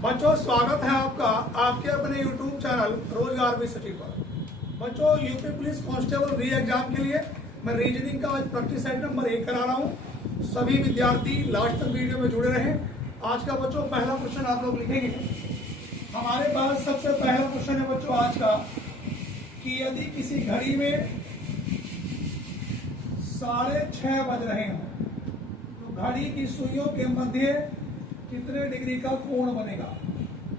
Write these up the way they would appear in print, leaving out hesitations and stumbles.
बच्चों स्वागत है आपका आपके अपने YouTube चैनल रोजगार भी सचिव पर। बच्चों यूपी पुलिस कांस्टेबल री एग्जाम के लिए मैं रीजनिंग का आज प्रैक्टिस सेट नंबर 1 करा रहा हूँ। सभी विद्यार्थी लास्ट तक वीडियो में जुड़े रहें। आज का बच्चों पहला क्वेश्चन आप लोग लिखेंगे। हमारे पास सबसे पहला क्वेश्चन है बच्चों आज का कि यदि किसी घड़ी में 6:30 बज रहे हों तो घड़ी की सुइयों के मध्य कितने डिग्री का कोण बनेगा।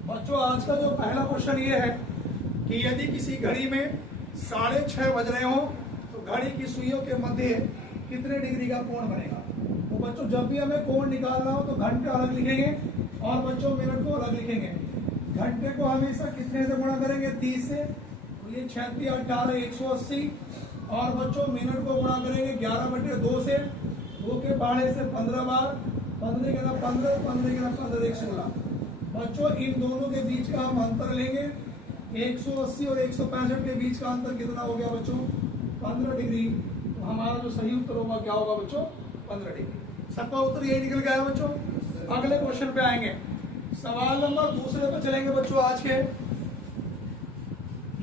बच्चों आज का जो पहला क्वेश्चन ये है कि यदि किसी घड़ी में 6:30 बज रहे हो तो घड़ी की सुइयों के मध्य कितने डिग्री का कोण बनेगा। तो बच्चों जब भी हमें कोण निकालना हो तो घंटा अलग लिखेंगे और बच्चों मिनट को अलग लिखेंगे। घंटे को हमेशा कितने से गुणा करेंगे 30 से, तो ये 36 18 180 और बच्चों मिनट को गुणा करेंगे 11/2 से, 2 के पहाड़े से 15 बार, 15 के 15 15 के 15 116। बच्चों इन दोनों के बीच का हम अंतर लेंगे। 180 और 165 के बीच का अंतर कितना हो गया बच्चों 15 डिग्री। तो हमारा जो सही उत्तर होगा क्या होगा बच्चों 15 डिग्री। सबका उत्तर यही निकल गया है बच्चों। अगले क्वेश्चन पे आएंगे। सवाल नंबर दूसरे पे चलेंगे बच्चों आज के।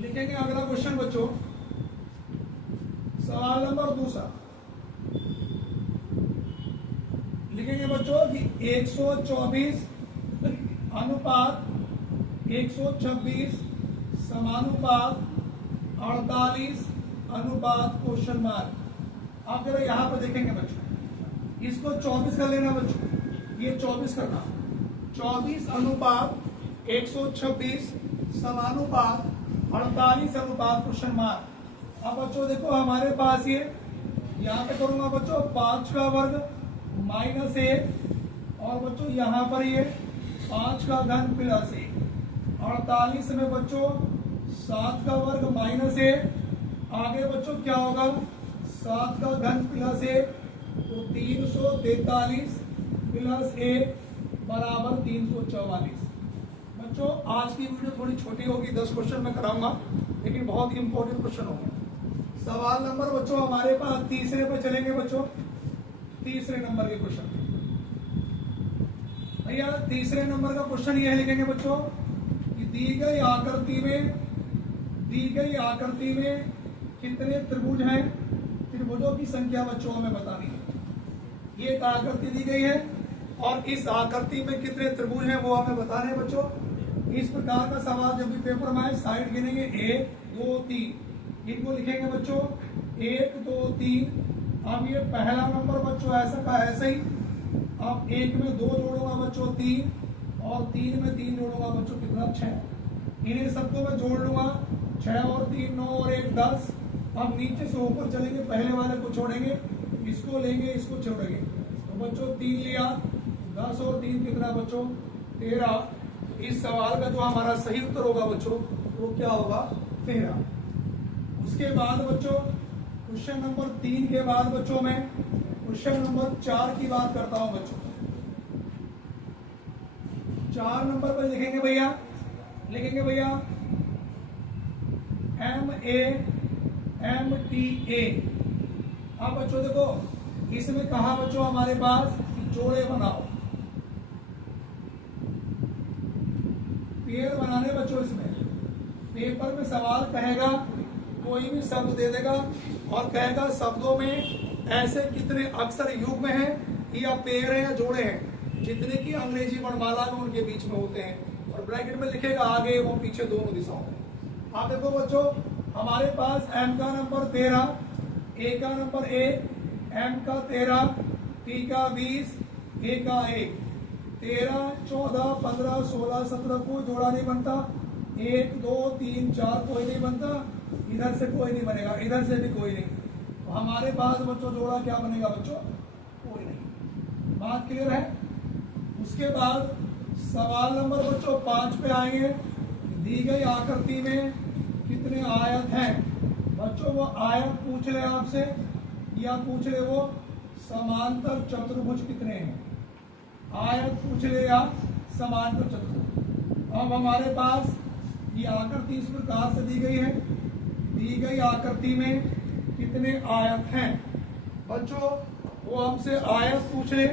लिखेंगे अगला क्वेश्चन बच्चों, सवाल नंबर दूसरा लिखेंगे बच्चों कि 124 अनुपात 126 समानुपात 48 अनुपात क्वेश्चन मार्क। आप जरा यहां पर देखेंगे बच्चों, इसको 24 कर लेना बच्चों, ये 24 करना। 24 अनुपात 126 समानुपात 48 अनुपात क्वेश्चन मार्क। अब बच्चों देखो हमारे पास ये यहाँ पे करूंगा बच्चों 5 का वर्ग -1 और बच्चों यहाँ पर ये 5 का घन प्लस 1। 48 में बच्चों 7 का वर्ग -1, आगे बच्चों क्या होगा 7 का घन प्लस 1, तो 343 प्लस 1 बराबर 344। बच्चों आज की वीडियो थोड़ी छोटी होगी, 10 क्वेश्चन मैं कराऊंगा लेकिन बहुत ही इंपॉर्टेंट क्वेश्चन होंगे। सवाल नंबर बच्चों हमारे पास तीसरे पे चलेंगे बच्चों। तीसरे नंबर के क्वेश्चन भैया, तीसरे नंबर का क्वेश्चन यह लिखेंगे बच्चों कि दी गई आकृति में कितने त्रिभुज हैं। त्रिभुजों की संख्या बच्चों हमें बतानी है। ये एक आकृति दी गई है और इस आकृति में कितने त्रिभुज हैं वो हमें बताने हैं बच्चों। इस प्रकार का सवाल जब भी पेपर में आए साइड गिनेंगे 1 2 3, इनको लिखेंगे बच्चों 1 2 3। अब ये पहला नंबर बच्चों ऐसा का ऐसे ही। अब 1 में 2 जोड़ूंगा बच्चों 3 और 3 में 3 जोड़ूंगा बच्चों कितना 6। इन्हें सबको मैं जोड़ लूंगा 6 और 3 9 और 1 10। अब नीचे से ऊपर चलेंगे, पहले वाले को छोड़ेंगे, इसको लेंगे, इसको छोड़ेंगे। तो बच्चों 3 लिया, 10 और 3 कितना बच्चों 13। इस सवाल का जो हमारा सही उत्तर होगा बच्चों वो क्या होगा 13। उसके बाद बच्चों क्वेश्चन नंबर 3 के बाद बच्चों मैं क्वेश्चन नंबर 4 की बात करता हूं बच्चों। 4 नंबर पर लिखेंगे भैया MAMTA। अब बच्चों देखो इसमें कहा बच्चों हमारे पास कि जोड़े बनाओ, पेड़ बनाने बच्चों। इसमें पेपर में सवाल कहेगा, कोई भी शब्द दे देगा और कहेगा शब्दों में ऐसे कितने अक्षर युग्म हैं या पेड़ हैं या जोड़े हैं जितने की अंग्रेजी वर्णमाला में उनके बीच में होते हैं, और ब्रैकेट में लिखेगा आगे एवं पीछे दोनों दिशाओं में। आप देखो बच्चों हमारे पास M का नंबर 13, A का नंबर 1, M का 13, T का 20, A का 1। 13 14 15 16 17 कोई जोड़ा नहीं बनता। 1 2 3 4 कोई नहीं बनता, इधर से कोई नहीं बनेगा, इधर से भी कोई नहीं। तो हमारे पास बच्चों जोड़ा क्या बनेगा बच्चों कोई नहीं। बात क्लियर है। उसके बाद सवाल नंबर बच्चों 5 पे आएंगे। दी गई आकृति में कितने आयत हैं। बच्चों वो आयत पूछ ले आपसे या पूछ ले वो समांतर चतुर्भुज कितने हैं। आयत पूछ ले या समांतर चतुर्भुज। अब हमारे पास ये आकृति इस प्रकार से दी गई है। दी गई आकृति में कितने आयत हैं। बच्चों वो हमसे आयत पूछ ले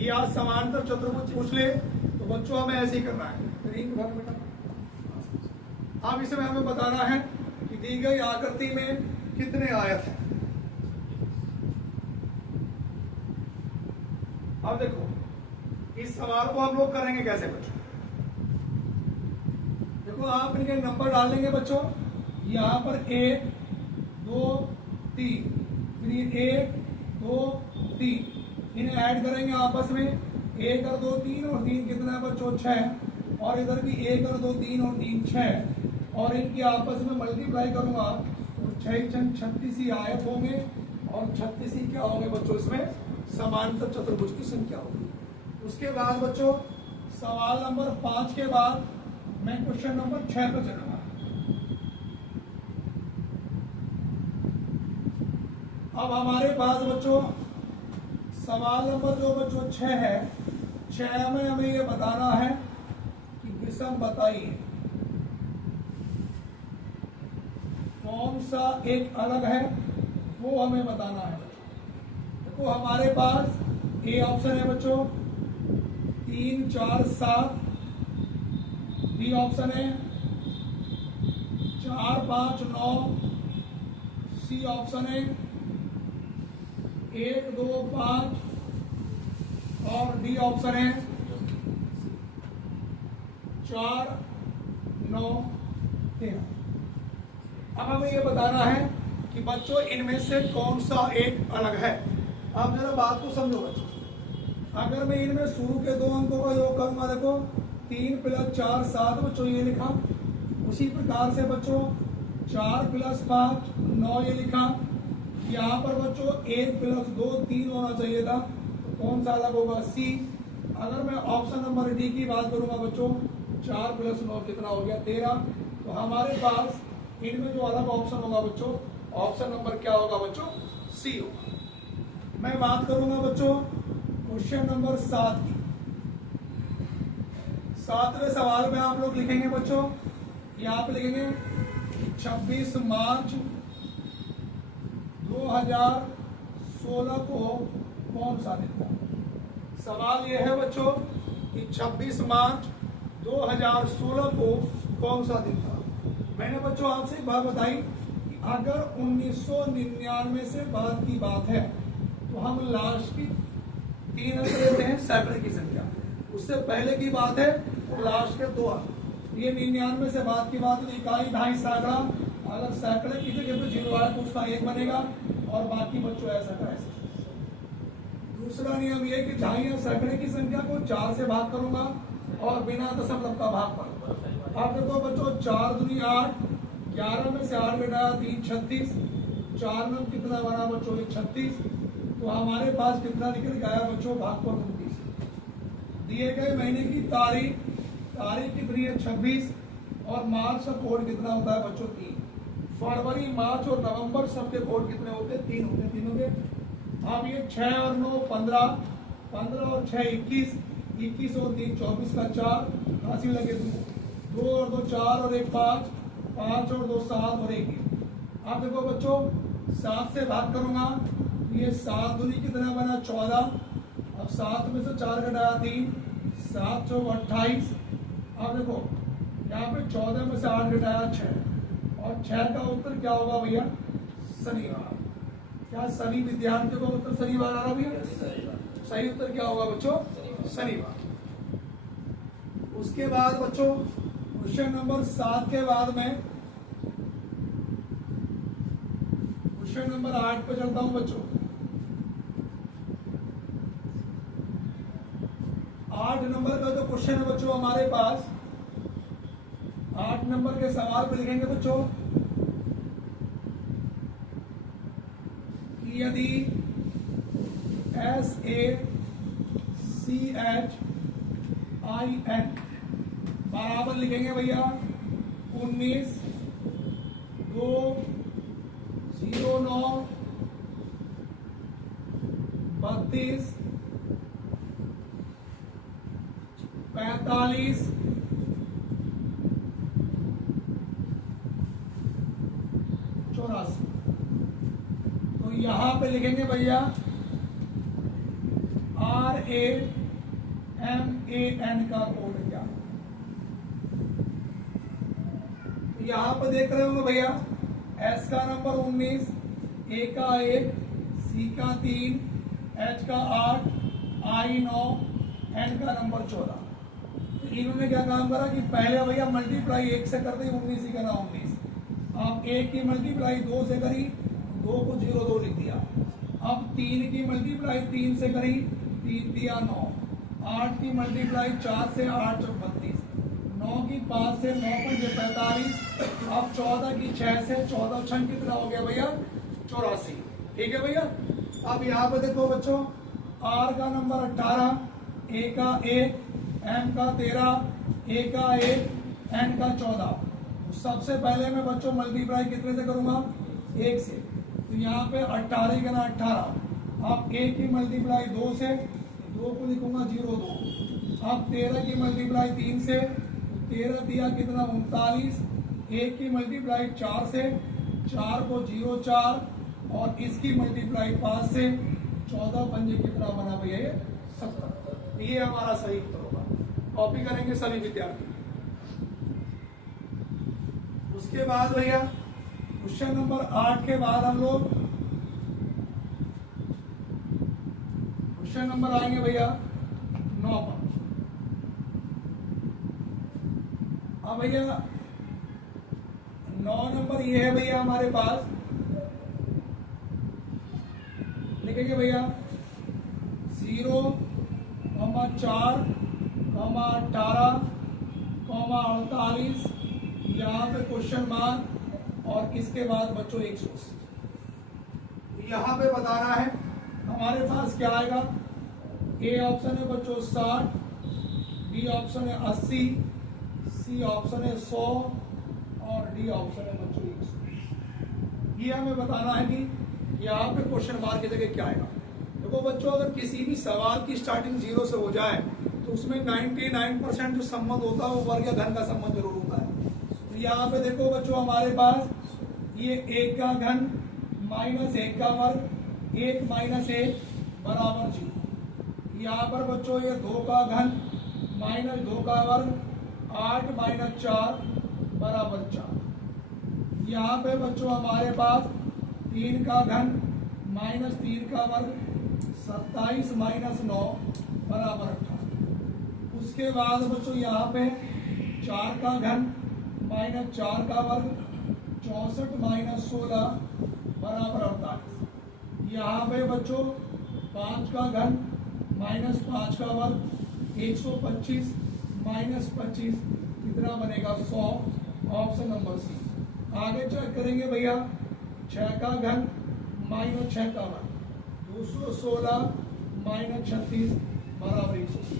या समांतर चतुर्भुज पूछ ले तो बच्चों हमें ऐसे ही करना है। हेडिंग उठाना बेटा। अब इसमें हमें बताना है कि दी गई आकृति में कितने आयत हैं। अब देखो इस सवाल को हम लोग करेंगे कैसे बच्चों। देखो आप इनके नंबर डाल लेंगे बच्चों, यहाँ पर 1 2 3, फिर ये 1 2 3, इन्हें ऐड करेंगे आपस में, 1 और 2 3 और 3 कितना है बच्चों 6, और इधर भी 1 और 2 3 और 3 6, और इनकी आपस में मल्टीप्लाई करूंगा तो 6 36 ही आयत होंगे, और 36 ही क्या होंगे बच्चों इसमें समांतर चतुर्भुज की संख्या होगी। उसके बाद बच्चों सवाल नंबर 5 के बाद मैं क्वेश्चन नंबर 6 पर चलूंगा। अब हमारे पास बच्चों सवाल नंबर जो बच्चों 6 है, 6 में हमें ये बताना है कि विषम बताइए कौन सा एक अलग है, वो हमें बताना है। देखो हमारे पास ए ऑप्शन है बच्चों 3 4 7, बी ऑप्शन है 4 5 9, सी ऑप्शन है 1 2 5, और डी ऑप्शन है 4 9 13। अब हमें ये बताना है कि बच्चों इनमें से कौन सा एक अलग है। आप जरा बात को समझो बच्चों, अगर मैं इनमें शुरू के 2 अंकों का योग करूंगा, देखो 3 + 4 7 बच्चों ये लिखा, उसी प्रकार से बच्चों 4 + 5 9 ये लिखा, यहाँ पर बच्चों 1 + 2 3 होना चाहिए था, तो कौन सा अलग होगा सी। अगर मैं ऑप्शन नंबर डी की बात करूंगा बच्चों 4 + 9 कितना हो गया 13, तो हमारे पास इनमें जो अलग ऑप्शन होगा बच्चों ऑप्शन नंबर क्या होगा बच्चों सी होगा। मैं बात करूंगा बच्चों क्वेश्चन नंबर 7 की। 7वें सवाल में आप लोग लिखेंगे बच्चों, यहाँ पे लिखेंगे 26 मार्च 2016 को कौन सा दिन था। सवाल यह है बच्चों कि 26 मार्च 2016 को कौन सा दिन था। मैंने बच्चों आपसे एक बात बताई कि अगर 1999 से बाद की बात है तो हम लास्ट की 3 अंक लेते हैं सैकड़े की संख्या, उससे पहले की बात है तो लास्ट के 2 अंक। ये 99 से बाद की बात है, इकाई ढाई सैकड़ा, अगर सैकड़े की जगह पे 0 आए तो उसका 1 बनेगा, और बाकी बच्चों ऐसा का ऐसा। दूसरा नियम ये कि ढाई और सैकड़े की संख्या को 4 से भाग करूंगा और बिना दशमलव का भाग करूंगा। अब देखो बच्चों 4 दूनी 8, 11 में से 8 घटाया 3 36, 4 में कितना बना बच्चों 36, तो हमारे पास कितना निकल गया बच्चों भागफल 29। दिए गए महीने की तारीख कितनी है 26, और मार्च का कोड कितना होता है बच्चों 3। फरवरी मार्च और नवंबर सबके कोड कितने होते हैं 3 होते हैं, तीनों के। अब ये 6 और 9 15, 15 और 6 21, 21 और 3 24 का 4, 80 लगे 2 और 2 4 और 1 5, 5 और 2 7 और 1 1। अब देखो बच्चों 7 से भाग करूंगा, ये 7 दूनी कितना बना 14, अब 7 में से 4 घटाया 3, 7 चौक 28। अब देखो यहाँ पे 14 में से 8 घटाया 6, और 6 का उत्तर क्या होगा भैया शनिवार। क्या सभी विद्यार्थियों का उत्तर शनिवार आ रहा भैया? सही उत्तर क्या होगा बच्चों शनिवार। उसके बाद बच्चों क्वेश्चन नंबर 7 के बाद में क्वेश्चन नंबर 8 पे चलता हूं बच्चों। 8 नंबर का जो क्वेश्चन है बच्चों हमारे पास, 8 नंबर के सवाल पे लिखेंगे बच्चों कि यदि SACHIN बराबर लिखेंगे भैया 19 2 0 9 32 45 84, तो यहां पे लिखेंगे भैया RAMAN का कोड क्या है। यहाँ पर देख रहे होंगे भैया, एस का नंबर 19, ए का 1, सी का 3, एच का 8, आई 9, एन का नंबर 14। तो इन्होंने क्या काम करा कि पहले भैया मल्टीप्लाई 1 से कर दी, 19 ही करना 19। अब 1 की मल्टीप्लाई 2 से करी, 2 को 0 2 लिख दिया। अब 3 की मल्टीप्लाई 3 से करी, 3 दिया 9। 8 की मल्टीप्लाई 4 से, 8 चौक 32। 9 की 5 से, 9 पंजे 45। अब 14 की 6 से, 14 छन कितना हो गया भैया? 84। ठीक है भैया। अब यहाँ पे देखो बच्चों, आर का नंबर 18, ए का 1, एम का 13, ए का 1, एन का 14। सबसे पहले मैं बच्चों मल्टीप्लाई कितने से करूंगा? 1 से। तो यहाँ पे 18 का ना 18। अब 1 की मल्टीप्लाई 2 से, 2 को लिखूंगा 0 2। अब 13 की मल्टीप्लाई 3 से, 13 दिया कितना? 39। 1 की मल्टीप्लाई 4 से, 4 को 0 4। और इसकी मल्टीप्लाई 5 से, 14 पंजे कितना बना भैया? ये 70। ये हमारा सही उत्तर होगा। कॉपी करेंगे सभी विद्यार्थी। उसके बाद भैया क्वेश्चन नंबर 8 के बाद हम लोग क्वेश्चन नंबर आएंगे भैया 9 पर। अब भैया 9 नंबर ये है भैया हमारे पास, लिखेंगे भैया 0, 4, 18, 48, यहाँ पे क्वेश्चन मार्क और इसके बाद बच्चों 180। यहाँ पे बताना है हमारे पास क्या आएगा। ए ऑप्शन है बच्चों 60, बी ऑप्शन है 80, सी ऑप्शन है 100 और डी ऑप्शन है बच्चों 100। ये हमें बताना है कि यहाँ पे क्वेश्चन मार्क की जगह क्या आएगा। देखो बच्चों, अगर किसी भी सवाल की स्टार्टिंग 0 से हो जाए तो उसमें 99% जो संबंध होता है वो वर्ग या घन का संबंध जरूर होता है। तो यहाँ पे देखो बच्चों, हमारे पास ये 1 का घन माइनस 1 का वर्ग, 1 माइनस 1 बराबर 0। यहाँ पर बच्चों ये 2 का घन माइनस 2 का वर्ग, 8 माइनस 4 बराबर 4। यहाँ पे बच्चों हमारे पास 3 का घन माइनस 3 का वर्ग, 27 माइनस 9 बराबर 18। उसके बाद बच्चों यहाँ पे 4 का घन माइनस 4 का वर्ग, 64 माइनस 16 बराबर 48। यहाँ पे बच्चों 5 का घन माइनस 5 का वर्ग, 125 माइनस 25 कितना बनेगा? 100। Option number C. आगे चेक करेंगे भैया, 6 का घन माइनस 6 का वर्ग, 216 माइनस 36 बराबर 180।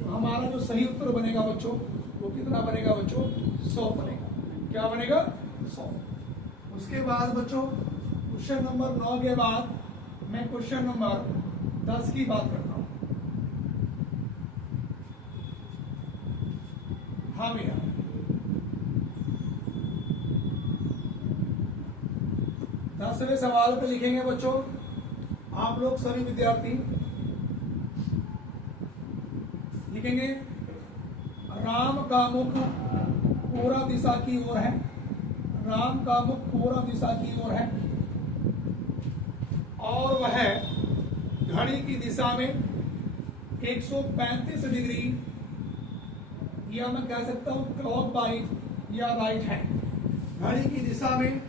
तो हमारा जो सही उत्तर बनेगा बच्चों वो कितना बनेगा बच्चों? 100 बनेगा। क्या बनेगा? 100। उसके बाद बच्चों क्वेश्चन नंबर 9 के बाद मैं क्वेश्चन नंबर 10 की बात करता हूं। हाँ भैया, 10वें सवाल पे लिखेंगे बच्चों आप लोग सभी विद्यार्थी, लिखेंगे राम का मुख पूर्व दिशा की ओर है। राम का मुख पूर्व दिशा की ओर है और वह घड़ी की दिशा में 135 डिग्री, या मैं कह सकता हूं क्लॉक वाइज या राइट हैंड, घड़ी की दिशा में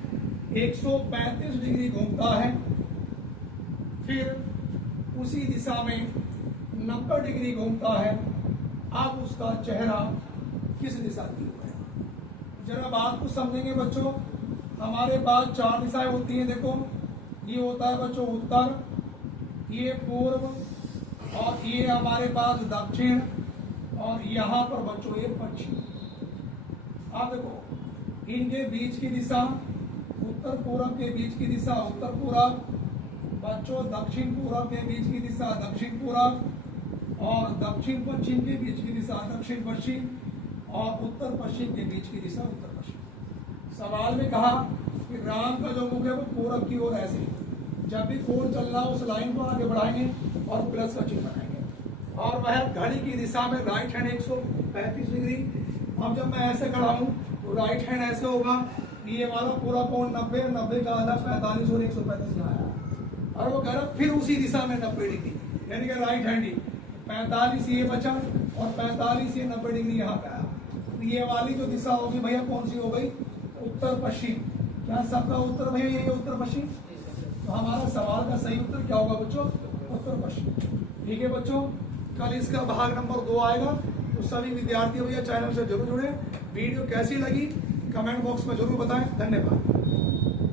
135 डिग्री घूमता है। फिर उसी दिशा में 90 डिग्री घूमता है। अब उसका चेहरा किस दिशा की ओर है? जरा बात को समझेंगे बच्चों। हमारे पास 4 दिशाएं होती हैं। देखो, ये होता है बच्चों उत्तर, ये पूर्व, और ये हमारे पास दक्षिण, और यहाँ पर बच्चों ये पश्चिम। अब देखो, इनके बीच की दिशा, उत्तर पूर्व के बीच की दिशा उत्तर पूर्व, बच्चों दक्षिण पूर्व के बीच की दिशा दक्षिण पूर्व, और दक्षिण पश्चिम के बीच की दिशा दक्षिण पश्चिम, और उत्तर पश्चिम के बीच की दिशा उत्तर पश्चिम। सवाल में कहा कि राम का जो मुख है वो पूरब की ओर ऐसे, जब भी कोण चल रहा उस लाइन को आगे बढ़ाएंगे और प्लस का चिन्ह बनाएंगे, और वह घड़ी की दिशा में राइट हैंड 35 डिग्री। अब जब मैं ऐसे खड़ा हूँ तो राइट हैंड ऐसे होगा, ये वाला पूरा कोण 90, 90 का आधा 45 और 135 यहाँ आया। और वो कह रहा फिर उसी दिशा में 90 डिग्री, यानी कि राइट हैंड ही 45 ये बचा और 45 ये 90 डिग्री यहाँ पे आया। तो ये वाली जो दिशा होगी भैया कौन सी हो गई? उत्तर पश्चिम। क्या सबका उत्तर भैया यही है, उत्तर पश्चिम? तो हमारा सवाल का सही उत्तर क्या होगा बच्चों? उत्तर पश्चिम। ठीक है बच्चों, कल इसका भाग नंबर 2 आएगा। तो सभी विद्यार्थी भैया चैनल से जरूर जुड़े। वीडियो कैसी लगी कमेंट बॉक्स में जरूर बताएं। धन्यवाद।